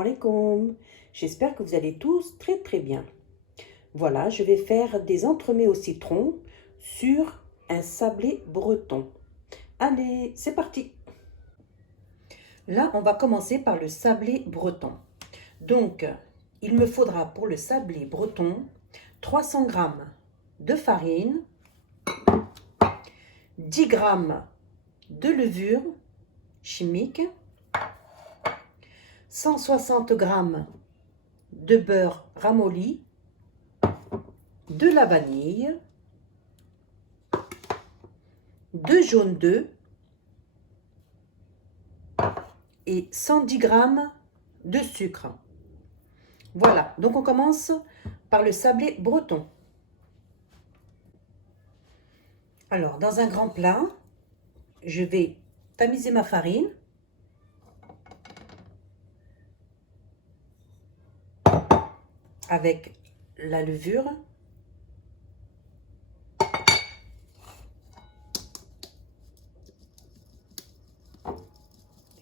alaikum. J'espère que vous allez tous très bien. Voilà, je vais faire des entremets au citron sur un sablé breton. Allez, c'est parti. Là, on va commencer par le sablé breton. Donc, il me faudra pour le sablé breton 300 g de farine, 10 g de levure chimique, 160 g de beurre ramolli, de la vanille, 2 jaunes d'œufs et 110 g de sucre. Voilà, donc on commence par le sablé breton. Alors, dans un grand plat, je vais tamiser ma farine. Avec la levure.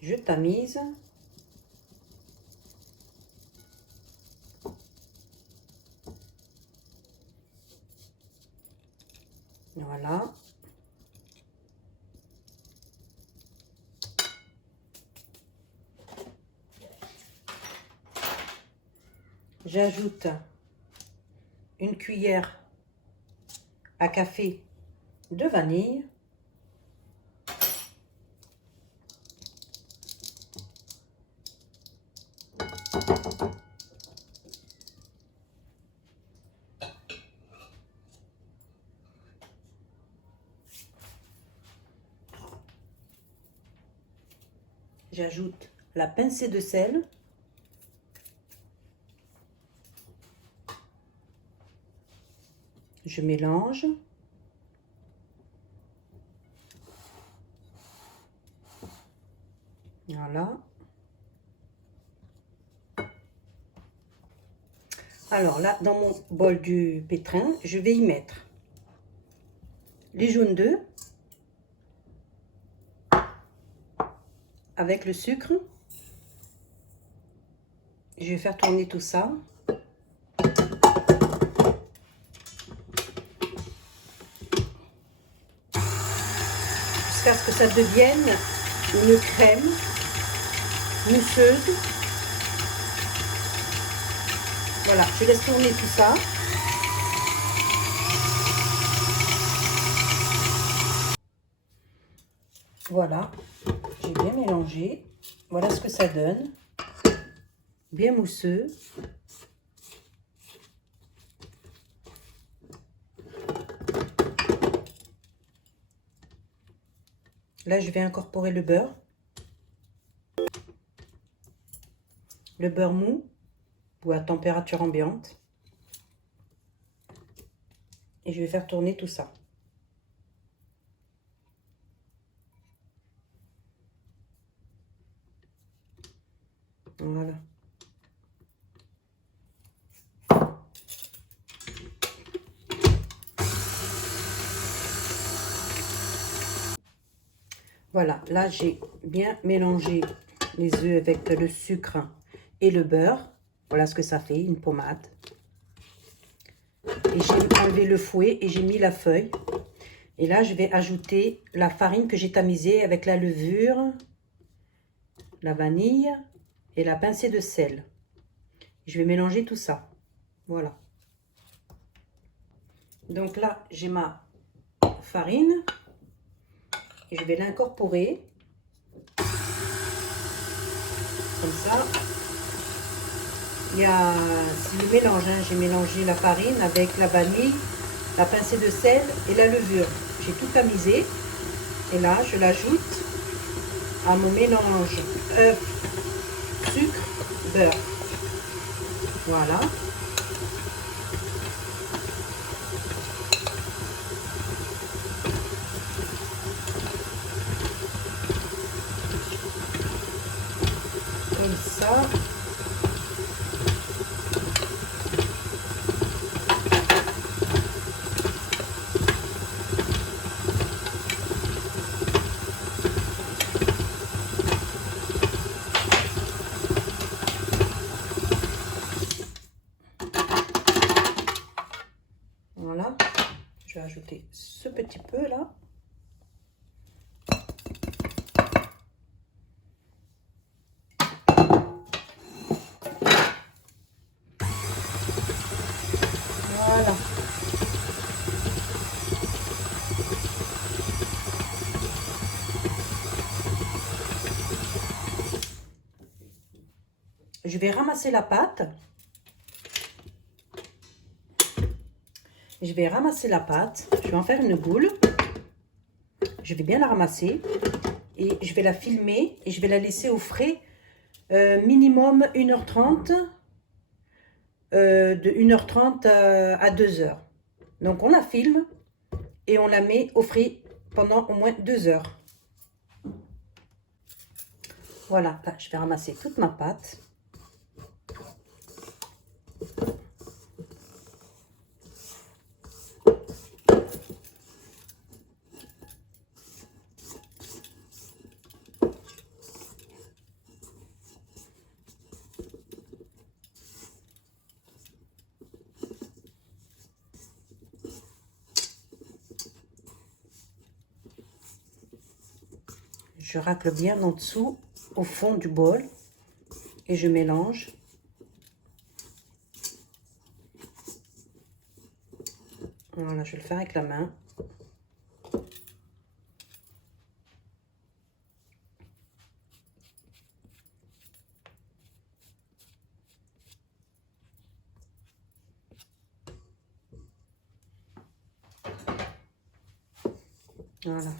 Je tamise. Voilà. J'ajoute une cuillère à café de vanille. J'ajoute la pincée de sel. Je mélange. Voilà. Alors là, dans mon bol du pétrin, je vais y mettre les jaunes d'œufs avec le sucre. Je vais faire tourner tout ça. Jusqu'à ce que ça devienne une crème mousseuse. Voilà, je laisse tourner tout ça. Voilà, j'ai bien mélangé. Voilà ce que ça donne. Bien mousseux. Là, je vais incorporer le beurre. Le beurre mou ou à température ambiante. Et je vais faire tourner tout ça. Voilà. Voilà, là j'ai bien mélangé les œufs avec le sucre et le beurre. Voilà ce que ça fait, une pommade. Et j'ai enlevé le fouet et j'ai mis la feuille. Et là, je vais ajouter la farine que j'ai tamisée avec la levure, la vanille et la pincée de sel. Je vais mélanger tout ça. Voilà. Donc là, j'ai ma farine. Et je vais l'incorporer. Comme ça. C'est le mélange, hein. J'ai mélangé la farine avec la vanille, la pincée de sel et la levure. J'ai tout tamisé. Et là, je l'ajoute à mon mélange œuf, sucre, beurre. Voilà. Comme ça. ajouter ce petit peu là. Voilà. Je vais ramasser la pâte. Je vais ramasser la pâte. Je vais en faire une boule. Je vais bien la ramasser. Et je vais la filmer et je vais la laisser au frais minimum 1h30. De 1h30 à 2h. Donc on la filme et on la met au frais pendant au moins 2 heures. Voilà, là, je vais ramasser toute ma pâte. Je racle bien en dessous, au fond du bol, et je mélange. Voilà, je vais le faire avec la main. Voilà.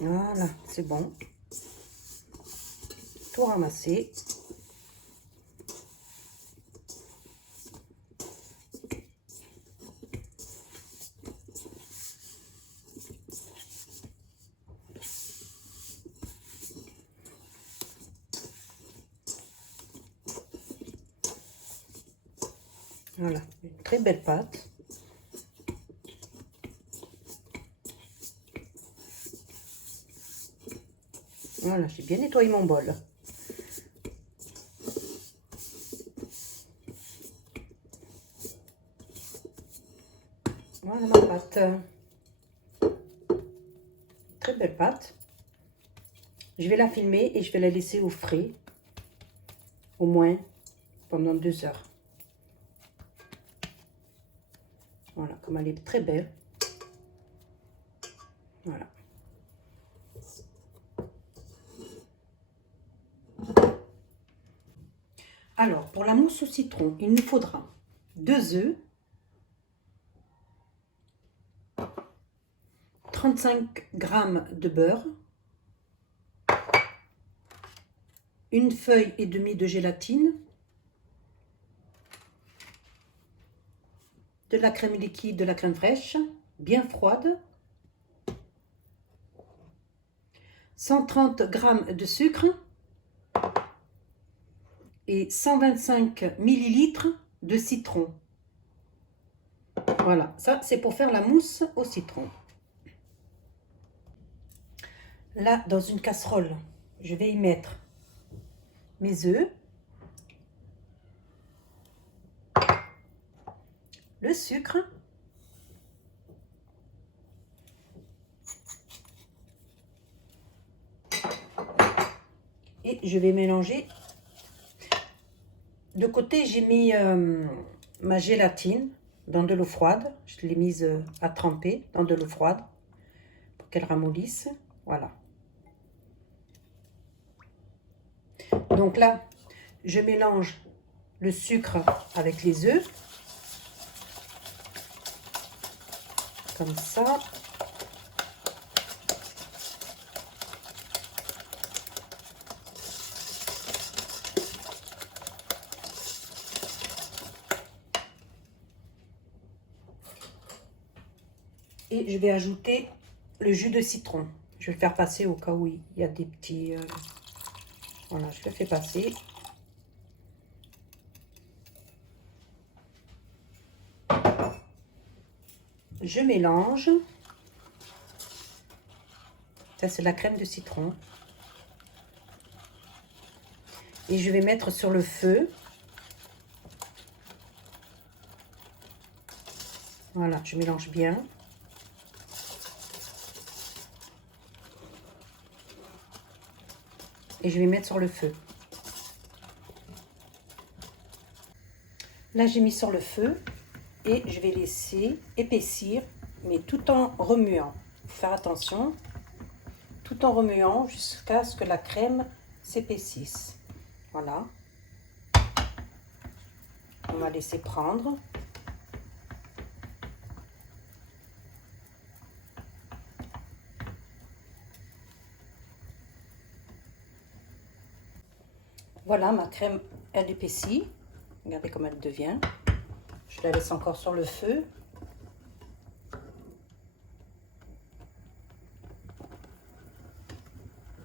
Voilà, c'est bon. Tout ramasser. Voilà, une très belle pâte. Voilà, j'ai bien nettoyé mon bol. Voilà ma pâte. Très belle pâte. Je vais la filmer et je vais la laisser au frais, au moins pendant 2 heures. Voilà, comme elle est très belle. Voilà. Alors, pour la mousse au citron, il nous faudra 2 œufs, 35 g de beurre, une feuille et demie de gélatine, de la crème liquide, de la crème fraîche, bien froide, 130 g de sucre et 125 ml de citron. Voilà, ça c'est pour faire la mousse au citron. Là, dans une casserole, je vais y mettre mes œufs, le sucre, et je vais mélanger. De côté, j'ai mis ma gélatine dans de l'eau froide. Je l'ai mise à tremper dans de l'eau froide pour qu'elle ramollisse. Voilà. Donc là, je mélange le sucre avec les œufs. Comme ça. Et je vais ajouter le jus de citron. Je vais le faire passer au cas où il y a des petits... Voilà, je le fais passer. Je mélange. Ça, c'est la crème de citron. Et je vais mettre sur le feu. Voilà, je mélange bien. Et je vais mettre sur le feu. Là, j'ai mis sur le feu et je vais laisser épaissir, mais tout en remuant. Faut faire attention, tout en remuant jusqu'à ce que la crème s'épaississe. Voilà. On va laisser prendre. Voilà, ma crème, elle épaissit. Regardez comme elle devient. Je la laisse encore sur le feu.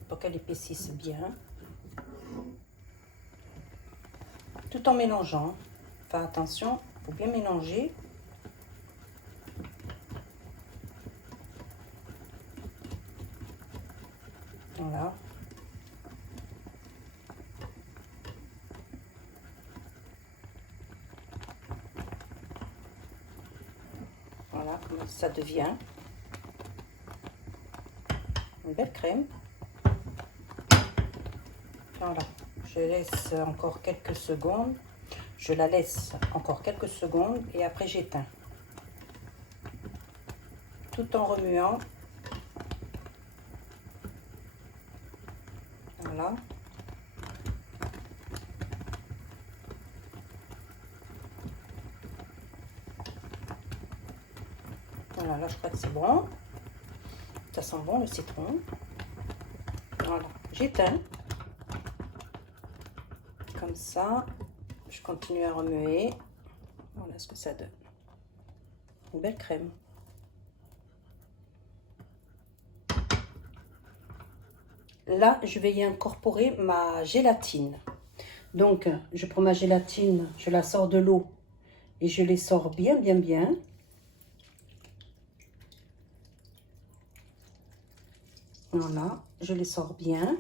Pour qu'elle épaississe bien. Tout en mélangeant. Faire attention, il faut bien mélanger. Voilà. Voilà comment ça devient. Une belle crème. Voilà. Je laisse encore quelques secondes. Je la laisse encore quelques secondes et après j'éteins. Tout en remuant. Voilà. Voilà, là je crois que c'est bon. Ça sent bon le citron. Voilà, j'éteins. Comme ça, je continue à remuer. Voilà ce que ça donne. Une belle crème. Là, je vais y incorporer ma gélatine. Donc, je prends ma gélatine, je la sors de l'eau et je les sors bien, bien, bien. Voilà, je les sors bien.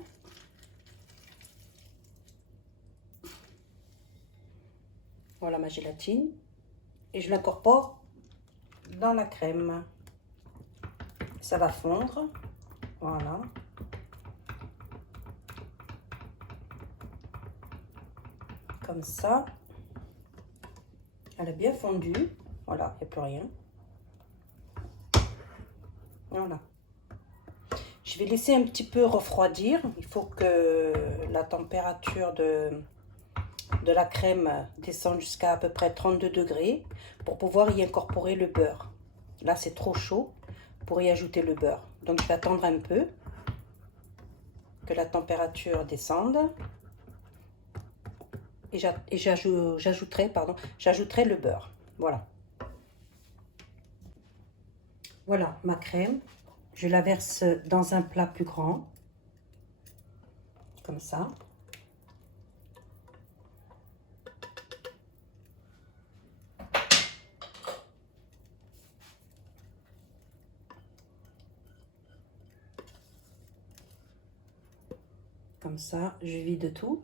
Voilà ma gélatine. Et je l'incorpore dans la crème. Ça va fondre. Voilà. Comme ça. Elle a bien fondu. Voilà, il n'y a plus rien. Voilà. Je vais laisser un petit peu refroidir. Il faut que la température de la crème descende jusqu'à à peu près 32 degrés pour pouvoir y incorporer le beurre. Là, c'est trop chaud pour y ajouter le beurre. Donc, je vais attendre un peu que la température descende. Et j'ajouterai le beurre. Voilà. Voilà ma crème. Je la verse dans un plat plus grand. Comme ça. Comme ça, je vide tout.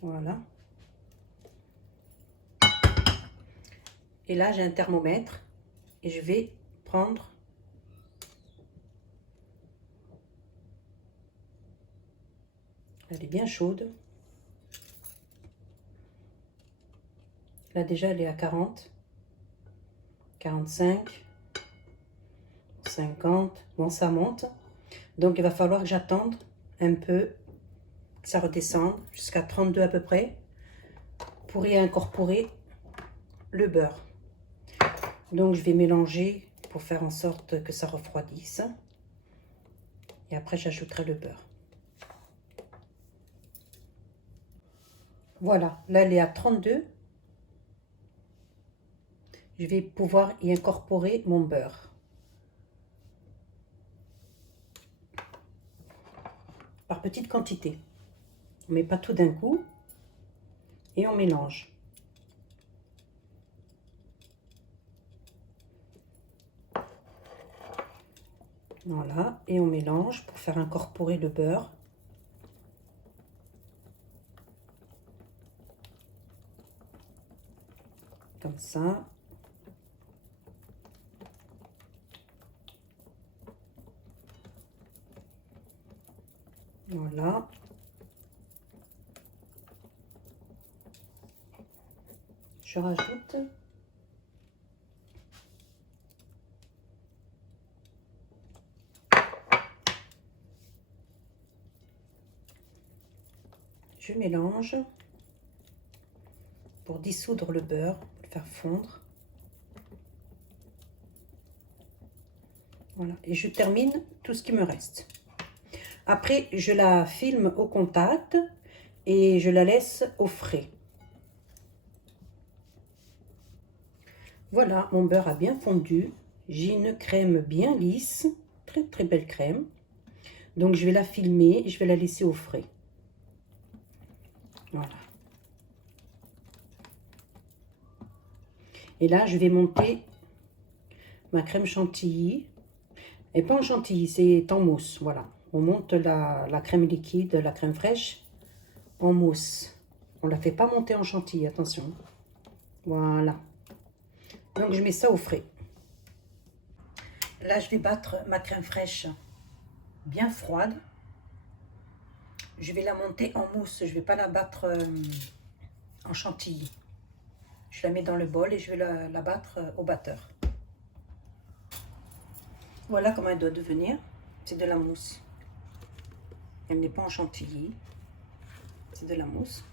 Voilà. Et là, j'ai un thermomètre et je vais prendre elle est bien chaude. Là, déjà, elle est à 40, 45, 50. Bon, ça monte. Donc, il va falloir que j'attende un peu, que ça redescende jusqu'à 32 à peu près, pour y incorporer le beurre. Donc, je vais mélanger pour faire en sorte que ça refroidisse. Et après, j'ajouterai le beurre. Voilà, là, elle est à 32. Je vais pouvoir y incorporer mon beurre. Par petite quantité. On ne met pas tout d'un coup. et on mélange. Voilà, et on mélange pour faire incorporer le beurre. Comme ça. Voilà. Je rajoute je mélange pour dissoudre le beurre, pour le faire fondre. Voilà, et je termine tout ce qui me reste. Après, je la filme au contact et je la laisse au frais. Voilà, mon beurre a bien fondu. J'ai une crème bien lisse, très très belle crème. Donc je vais la filmer et je vais la laisser au frais. Voilà. Et là, je vais monter ma crème chantilly. Et pas en chantilly, c'est en mousse. Voilà. On monte la crème liquide, la crème fraîche en mousse. On ne la fait pas monter en chantilly, attention. Voilà. Donc je mets ça au frais. Là, je vais battre ma crème fraîche bien froide. Je vais la monter en mousse. Je ne vais pas la battre en chantilly. Je la mets dans le bol et je vais la battre au batteur. Voilà comment elle doit devenir. C'est de la mousse. Elle n'est pas en chantilly. C'est de la mousse.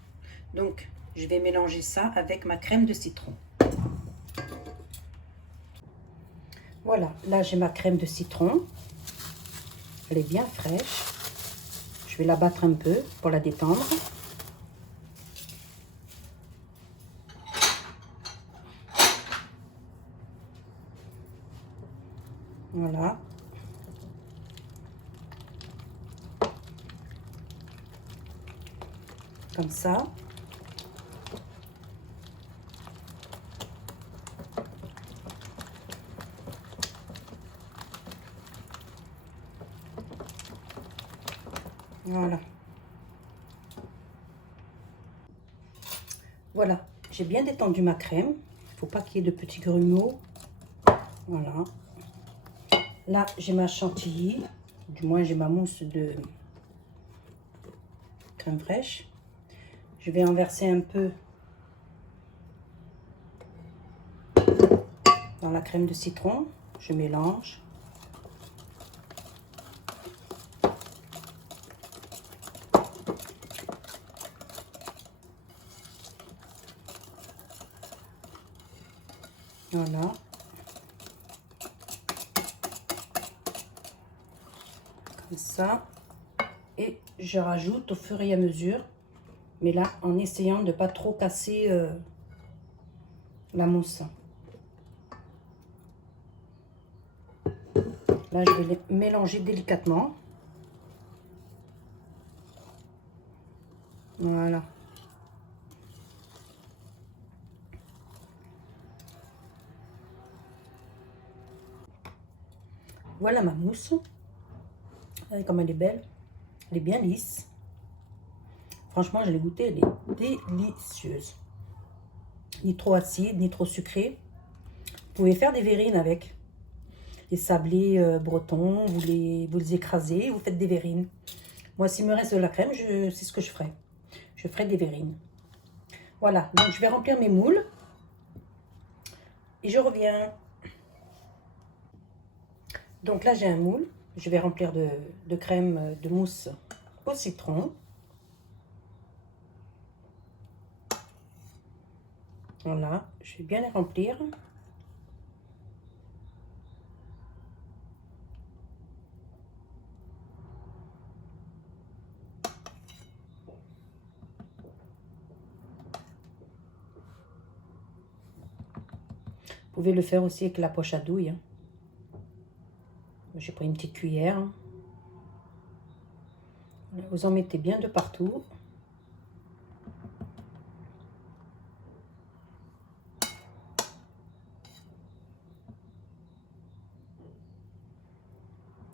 Donc, je vais mélanger ça avec ma crème de citron. Voilà, là j'ai ma crème de citron. Elle est bien fraîche. Je vais la battre un peu pour la détendre. Voilà. Comme ça. Voilà. Voilà, j'ai bien détendu ma crème. Il ne faut pas qu'il y ait de petits grumeaux. Voilà. Là, j'ai ma chantilly. Du moins, j'ai ma mousse de crème fraîche. Je vais en verser un peu dans la crème de citron. Je mélange. Voilà. Comme ça. Et je rajoute au fur et à mesure. Mais là, en essayant de ne pas trop casser la mousse. Là, je vais les mélanger délicatement. Voilà. Voilà ma mousse. Regardez comme elle est belle. Elle est bien lisse. Franchement, je l'ai goûtée, elle est délicieuse. Ni trop acide, ni trop sucrée. Vous pouvez faire des verrines avec. Les sablés bretons, vous les écrasez, vous faites des verrines. Moi, s'il me reste de la crème, c'est ce que je ferai. Je ferai des verrines. Voilà, donc je vais remplir mes moules. Et je reviens. Donc là, j'ai un moule. Je vais remplir de crème de mousse au citron. Voilà, je vais bien les remplir. Vous pouvez le faire aussi avec la poche à douille. Hein. J'ai pris une petite cuillère. Vous en mettez bien de partout.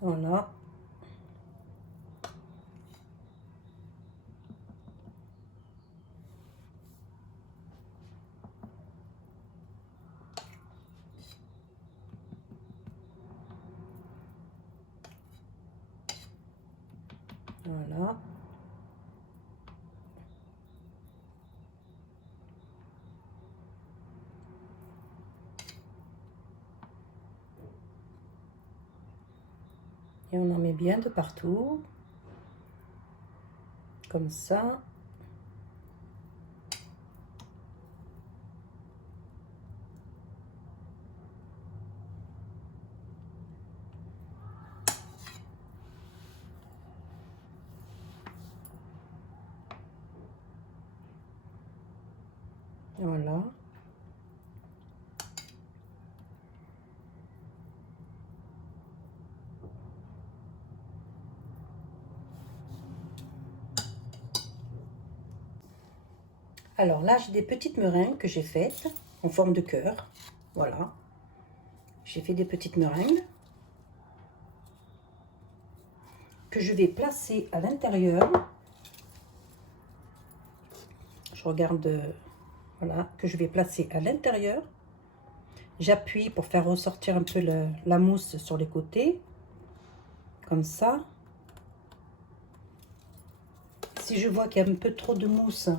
Voilà. Voilà. Et on en met bien de partout. Comme ça. Voilà. Alors là, j'ai des petites meringues que j'ai faites en forme de cœur. Voilà. J'ai fait des petites meringues que je vais placer à l'intérieur. Je regarde, voilà, que je vais placer à l'intérieur. J'appuie pour faire ressortir un peu la mousse sur les côtés. Comme ça. Si je vois qu'il y a un peu trop de mousse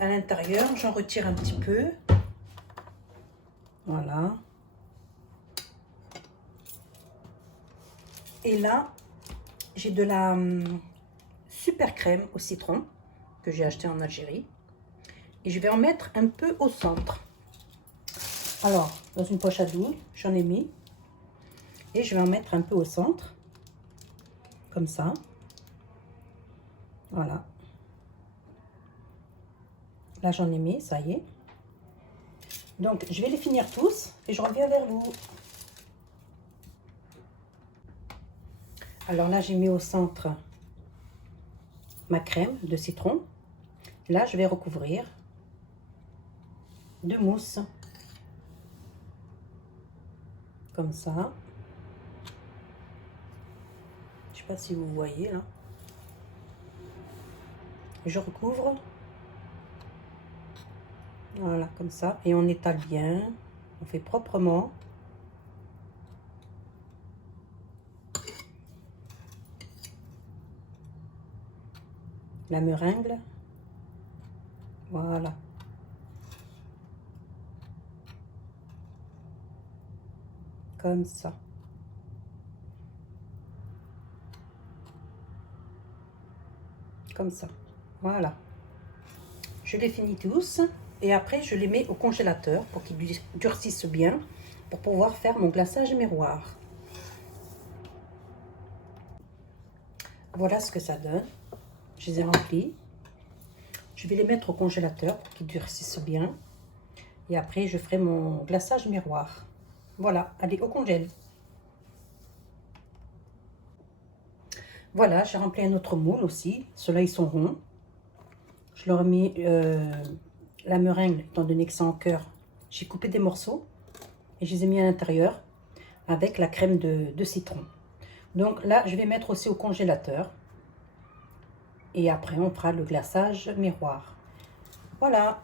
à l'intérieur, j'en retire un petit peu. Voilà. Et là, j'ai de la super crème au citron que j'ai acheté en Algérie. Et je vais en mettre un peu au centre. Alors, dans une poche à douille, j'en ai mis. Et je vais en mettre un peu au centre. Comme ça. Voilà. Là, j'en ai mis, ça y est. Donc, je vais les finir tous et je reviens vers vous. Alors là, j'ai mis au centre ma crème de citron. Là, je vais recouvrir de mousse. Comme ça. Je ne sais pas si vous voyez là. Je recouvre. Voilà, comme ça. Et on étale bien. On fait proprement. La meringue. Voilà. Comme ça. Comme ça. Voilà. Je les finis tous. Et après, je les mets au congélateur pour qu'ils durcissent bien. Pour pouvoir faire mon glaçage miroir. Voilà ce que ça donne. Je les ai remplis. Je vais les mettre au congélateur pour qu'ils durcissent bien. Et après, je ferai mon glaçage miroir. Voilà, allez, au congèle. Voilà, j'ai rempli un autre moule aussi. Ceux-là, ils sont ronds. Je leur ai mis la meringue, étant donné que c'est en cœur. J'ai coupé des morceaux et je les ai mis à l'intérieur avec la crème de citron. Donc là, je vais mettre aussi au congélateur. Et après, on fera le glaçage miroir. Voilà.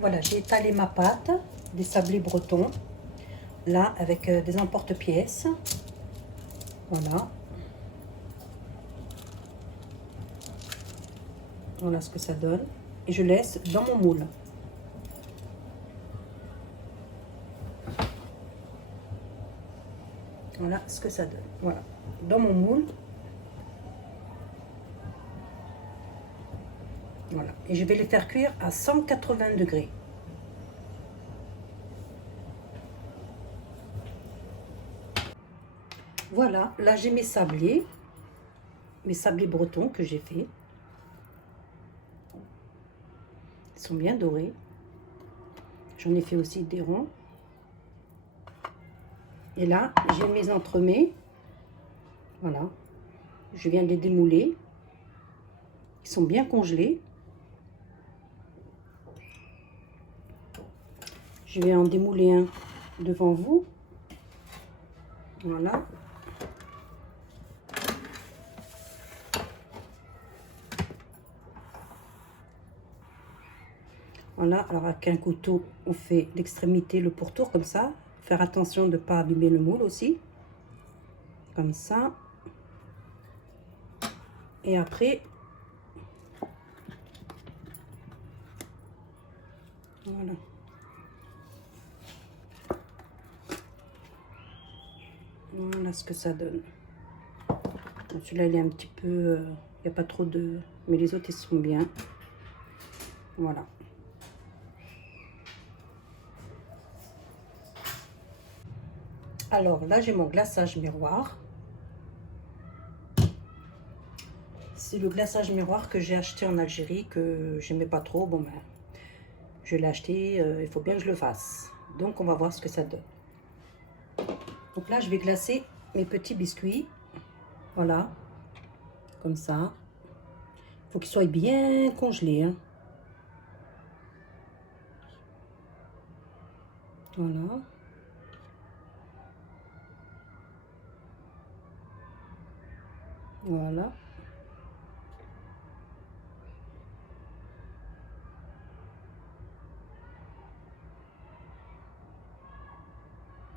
Voilà, j'ai étalé ma pâte, des sablés bretons. Là, avec des emporte-pièces. Voilà. Voilà ce que ça donne. Et je laisse dans mon moule. Voilà ce que ça donne. Voilà. Dans mon moule. Voilà. Et je vais les faire cuire à 180 degrés. Voilà. Là, j'ai mes sablés bretons que j'ai fait. Ils sont bien dorés. J'en ai fait aussi des ronds. Et là, j'ai mes entremets. Voilà. Je viens de les démouler. Ils sont bien congelés. Je vais en démouler un devant vous. Voilà. Voilà, alors avec un couteau, on fait l'extrémité, le pourtour comme ça. Faire attention de ne pas abîmer le moule aussi. Comme ça. Et après, voilà. Voilà ce que ça donne. Celui-là, il est un petit peu... il n'y a pas trop de... Mais les autres, ils sont bien. Voilà. Alors là, j'ai mon glaçage miroir. C'est le glaçage miroir que j'ai acheté en Algérie, que j'aimais pas trop. Bon, ben, je l'ai acheté, il faut bien que je le fasse. Donc, on va voir ce que ça donne. Donc là, je vais glacer mes petits biscuits. Voilà. Comme ça. Il faut qu'ils soient bien congelés. Hein. Voilà. Voilà.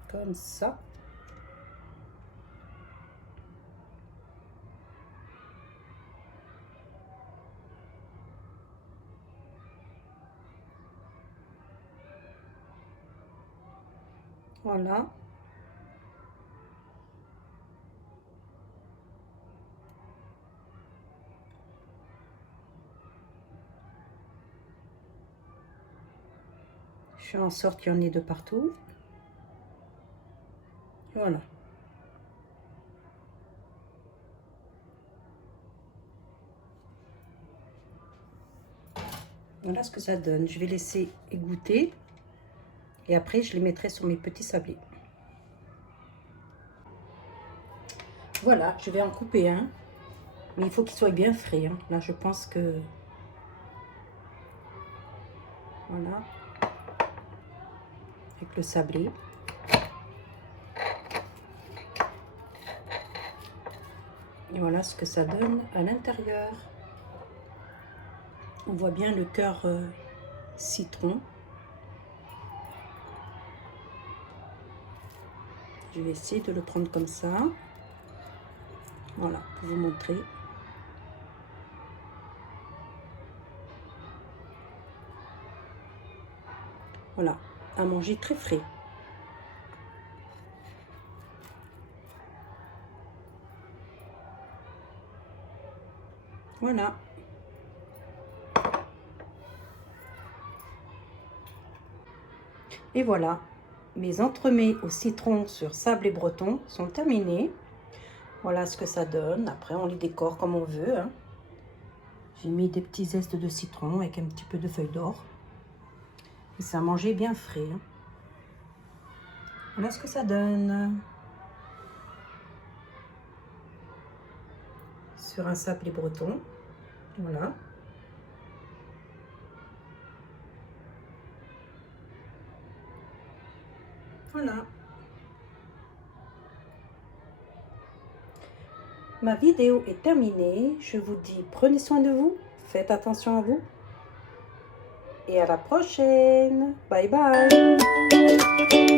Comme ça. Voilà. Je fais en sorte qu'il y en ait de partout. Voilà. Voilà ce que ça donne. Je vais laisser égoutter. Et après, je les mettrai sur mes petits sablés. Voilà, je vais en couper un. Mais il faut qu'il soit bien frais. Hein. Là, je pense que... Voilà. Avec le sablé. Et voilà ce que ça donne à l'intérieur. On voit bien le cœur citron. Je vais essayer de le prendre comme ça. Voilà, pour vous montrer. Voilà, à manger très frais. Voilà. Et voilà, mes entremets au citron sur sablé breton sont terminés. Voilà ce que ça donne. Après, on les décore comme on veut. Hein. J'ai mis des petits zestes de citron avec un petit peu de feuilles d'or. Et c'est à manger bien frais. Hein. Voilà ce que ça donne. Sur un sablé breton. Voilà. Voilà. Ma vidéo est terminée. Je vous dis prenez soin de vous. Faites attention à vous. Et à la prochaine. Bye bye.